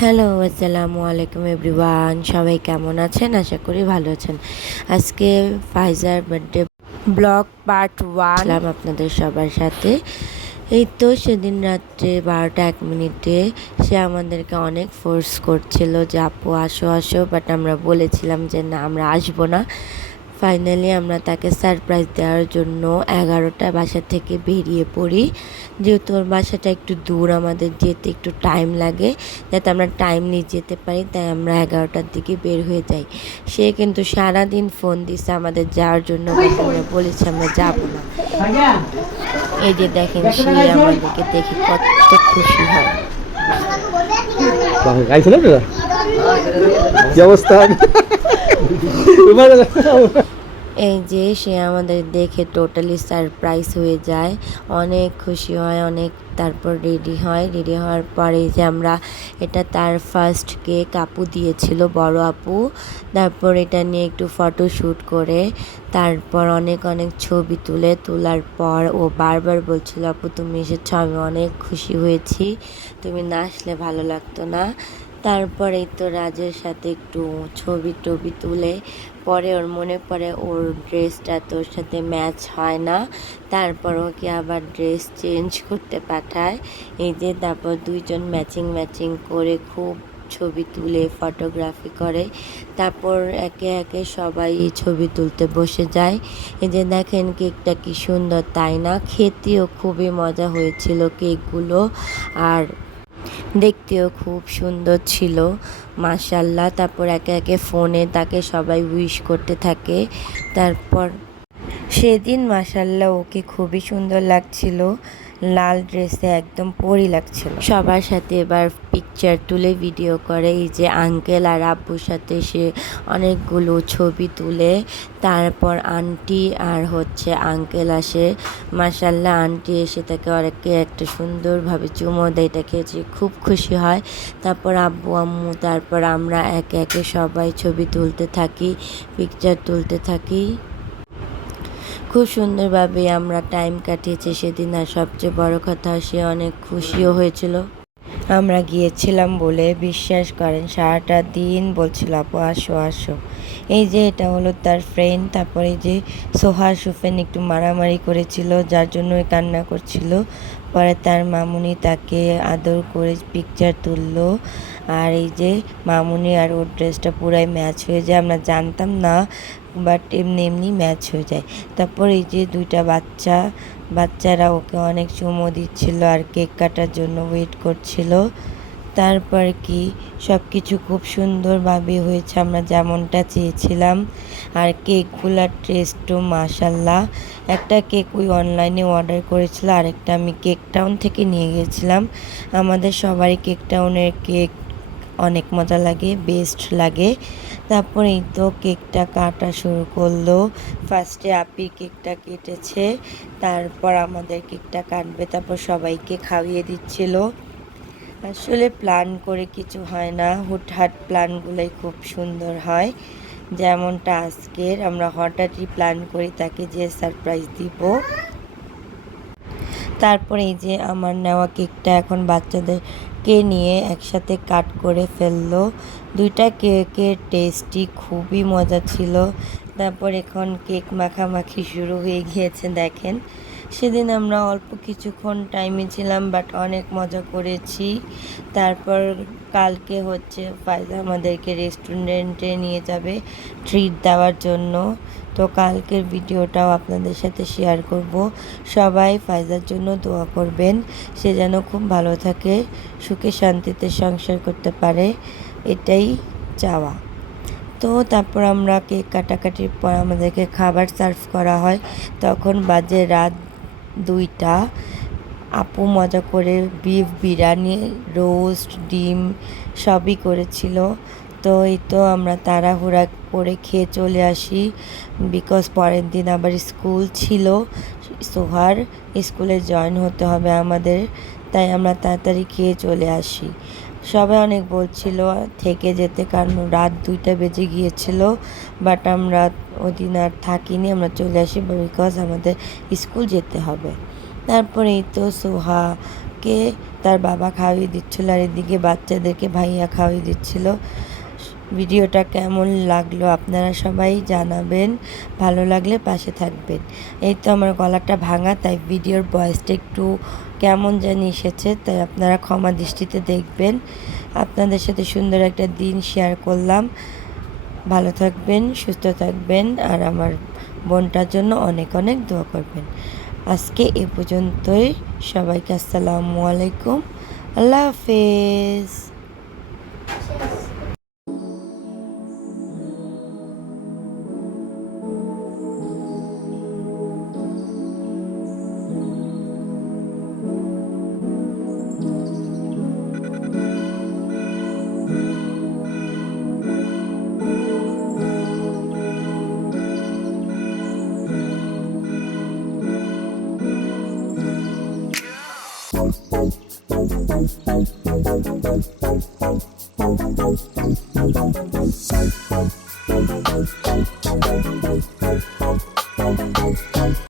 Hello, আসসালামু আলাইকুম everyone. সবাই কেমন আছেন? আশা করি ভালো আছেন। আজকে ফাইজার বার্থডে ব্লগ পার্ট 1 আপনাদের সবার সাথে। এই তো সেদিন রাত্রে 12টা 1 মিনিটে সে আমাদেরকে অনেক ফোর্স করছিল যে আপু আসো আসো, বাট আমরা বলেছিলাম যে না, আমরা আসবো না। ফাইনালি আমরা তাকে সারপ্রাইজ দেওয়ার জন্য 11টা বাসা থেকে বেরিয়ে পড়ি। যেহেতু ওর বাসাটা একটু দূর, আমাদের যেতে একটু টাইম লাগে, যাতে আমরা টাইম নিয়ে যেতে পারি, তাই আমরা 11টার দিকে বের হয়ে যাই। সে কিন্তু সারাদিন ফোন দিছে আমাদের যাওয়ার জন্য, বাট আমরা বলেছি আমরা যাব না। এই যে দেখেন, সে আমাদেরকে দেখে কত খুশি হয়। কি অবস্থা? এই যে সে আমাদের দেখে টোটালি সারপ্রাইজ হয়ে যায়, অনেক খুশি হয় অনেক। তারপর রেডি হওয়ার পরে যে আমরা, এটা তার ফার্স্ট কেক, আপু দিয়েছিল, বড় আপু। তারপর এটা নিয়ে একটু ফটোশ্যুট করে তারপর অনেক অনেক ছবি তোলার পর ও বারবার বলছিল আপু তুমি এসেছ, আমি অনেক খুশি হয়েছি, তুমি না আসলে ভালো লাগতো না। তারপরেই তো রাজের সাথে একটু ছবি টবি তুলে পরে ওর মনে পড়ে ওর ড্রেসটা তোর সাথে ম্যাচ হয় না, তারপর ওকে আবার ড্রেস চেঞ্জ করতে পাঠায়। এই যে তারপর দুইজন ম্যাচিং করে খুব ছবি তুলে ফটোগ্রাফি করে। তারপর একে একে সবাই ছবি তুলতে বসে যায়। এই যে দেখেন কেকটা কি সুন্দর, তাই না? খেতেও খুবই মজা হয়েছিল কেকগুলো, আর দেখতেও খুব সুন্দর ছিল, মাশাল্লাহ। তারপর একে একে ফোনে তাকে সবাই উইশ করতে থাকে। তারপর সেদিন মাশাল্লাহ ওকে খুবই সুন্দর লাগছিল, লাল ড্রেসে একদম পরি লাগছিল। সবার সাথে এবার পিকচার তুলে ভিডিও করে। এই যে আঙ্কেল আর আব্বুর সাথে সে অনেকগুলো ছবি তুলে। তারপর আন্টি আর আঙ্কেল আসে। মাশাল্লাহ আন্টি এসে তাকে অনেককে একটা সুন্দরভাবে চুমো দেয়, এটাকে যে খুব খুশি হয়। তারপর আব্বু আম্মু, তারপর আমরা একে একে সবাই ছবি তুলতে থাকি, পিকচার তুলতে থাকি। খুব সুন্দরভাবে আমরা টাইম কাটিয়েছি সেদিন। আর সবচেয়ে বড় কথা, সে অনেক খুশিও হয়েছিল। আমরা গিয়েছিলাম বলে বিশ্বাস করেন সারাটা দিন বলছিল আপু আসো আসো। এই যে এটা হলো তার ফ্রেন্ড। তারপরে যে সোহা সুফেন একটু মারামারি করেছিল, যার জন্য কান্না করছিল। পরে তার মামুনি তাকে আদর করে পিকচার তুললো। আর এই যে মামুনি আর ওর ড্রেসটা পুরাই ম্যাচ হয়ে যায়, আমরা জানতাম না, বাট এমনি এমনি ম্যাচ হয়ে যায়। তারপর এই যে দুইটা বাচ্চারা ওকে অনেক চুমো দিচ্ছিল আর কেক কাটার জন্য ওয়েট করছিল। তারপর কি সব কিছু খুব সুন্দরভাবে হয়েছে, আমরা যেমনটা চেয়েছিলাম। আর কেকগুলার টেস্টও মাশাল্লাহ। একটা কেক ওই অনলাইনে অর্ডার করেছিল, আরেকটা আমি কেক টাউন থেকে নিয়ে গিয়েছিলাম। আমাদের সবারই কেক টাউনের কেক অনেক মজা লাগে, বেস্ট লাগে। তারপরে এই তো কেকটা কাটা শুরু করলো। ফার্স্টে আপির কেকটা কেটেছে, তারপর আমাদের কেকটা কাটবে, তারপর সবাইকে খাইয়ে দিচ্ছিল। আসলে প্ল্যান করে কিছু হয় না, হুটহাট প্ল্যানগুলোই খুব সুন্দর হয়। যেমনটা আজকের আমরা হঠাৎই প্ল্যান করি তাকে যে সারপ্রাইজ দিব। তারপরে এই যে আমার নেওয়া কেকটা এখন বাচ্চাদেরকে নিয়ে একসাথে কাট করে ফেললো। দুইটা কেকের টেস্টই খুবই মজা ছিল। তারপর এখন কেক মাখামাখি শুরু হয়ে গিয়েছে দেখেন। সেদিন আমরা অল্প কিছুক্ষণ টাইমে ছিলাম, বাট অনেক মজা করেছি। তারপর কালকে ফায়দা আমাদেরকে রেস্টুরেন্টে নিয়ে যাবে ট্রিট দেওয়ার জন্য। তো কালকের ভিডিওটাও আপনাদের সাথে শেয়ার করব। সবাই ফায়দার জন্য দোয়া করবেন, সে যেন খুব ভালো থাকে, সুখে শান্তিতে সংসার করতে পারে, এটাই চাওয়া। তো তারপর আমরা কেক কাটাকাটির পর আমাদেরকে খাবার সার্ভ করা হয়। তখন বাজে রাত 2টা। আপু মজা করে বিফ বিরিয়ানি, রোস্ট, ডিম সবই করেছিল। তো এই তো আমরা তাড়াহুড়া করে খেয়ে চলে আসি, বিকজ পরের দিন আবার স্কুল ছিল, সোহার স্কুলে জয়েন হতে হবে আমাদের, তাই আমরা তাড়াতাড়ি খেয়ে চলে আসি। সবাই অনেক বলছিল থেকে যেতে, কারণ রাত 2টা বেজে গিয়েছিল, বাট আমরা ওদিন আর থাকিনি, আমরা চলে আসি বিকজ আমাদের স্কুল যেতে হবে। তারপরে এই তো সোহাকে তার বাবা খাওয়িয়ে দিচ্ছিল, আর এদিকে বাচ্চাদেরকে ভাইয়া খাওয়িয়ে দিচ্ছিল। ভিডিওটা কেমন লাগলো আপনারা সবাই জানাবেন, ভালো লাগলে পাশে থাকবেন। এই তো আমার গলাটা ভাঙা, তাই ভিডিওর ভয়েসটা একটু কেমন জানি এসেছে, তাই আপনারা ক্ষমা দৃষ্টিতে দেখবেন। আপনাদের সাথে সুন্দর একটা দিন শেয়ার করলাম। ভালো থাকবেন, সুস্থ থাকবেন, আর আমার বোনটার জন্য অনেক অনেক দোয়া করবেন। আজকে এ পর্যন্তই। সবাইকে আসসালামু আলাইকুম, আল্লাহ হাফেজ।